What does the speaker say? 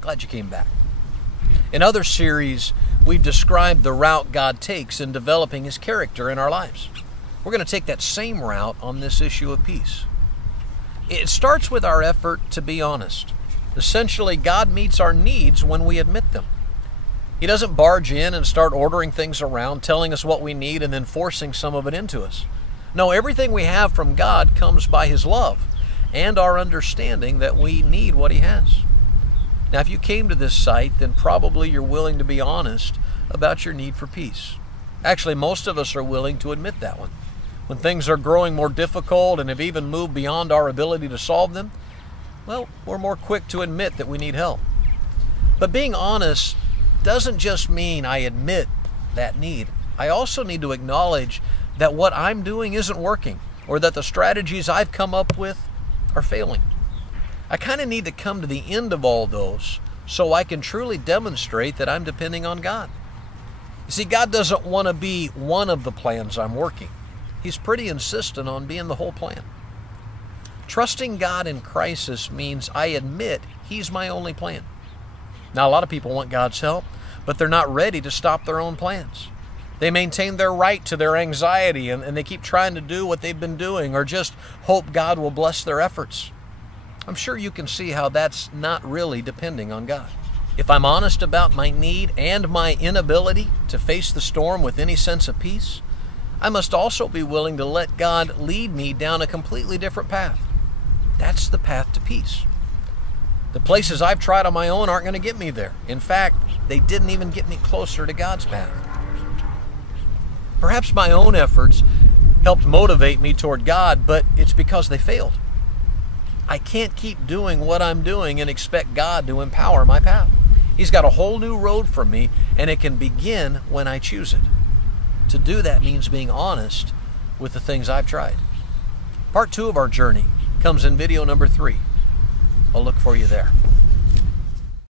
Glad you came back. In other series, we've described the route God takes in developing His character in our lives. We're going to take that same route on this issue of peace. It starts with our effort to be honest. Essentially, God meets our needs when we admit them. He doesn't barge in and start ordering things around, telling us what we need and then forcing some of it into us. No, everything we have from God comes by His love and our understanding that we need what He has. Now, if you came to this site, then probably you're willing to be honest about your need for peace. Actually, most of us are willing to admit that one. When things are growing more difficult and have even moved beyond our ability to solve them, well, we're more quick to admit that we need help. But being honest doesn't just mean I admit that need. I also need to acknowledge that what I'm doing isn't working, or that the strategies I've come up with are failing. I kind of need to come to the end of all those so I can truly demonstrate that I'm depending on God. You see, God doesn't want to be one of the plans I'm working. He's pretty insistent on being the whole plan. Trusting God in crisis means I admit He's my only plan. Now, a lot of people want God's help, but they're not ready to stop their own plans. They maintain their right to their anxiety, and they keep trying to do what they've been doing or just hope God will bless their efforts. I'm sure you can see how that's not really depending on God. If I'm honest about my need and my inability to face the storm with any sense of peace, I must also be willing to let God lead me down a completely different path. That's the path to peace. The places I've tried on my own aren't going to get me there. In fact, they didn't even get me closer to God's path. Perhaps my own efforts helped motivate me toward God, but it's because they failed. I can't keep doing what I'm doing and expect God to empower my path. He's got a whole new road for me, and it can begin when I choose it. To do that means being honest with the things I've tried. Part 2 of our journey comes in video number 3. I'll look for you there.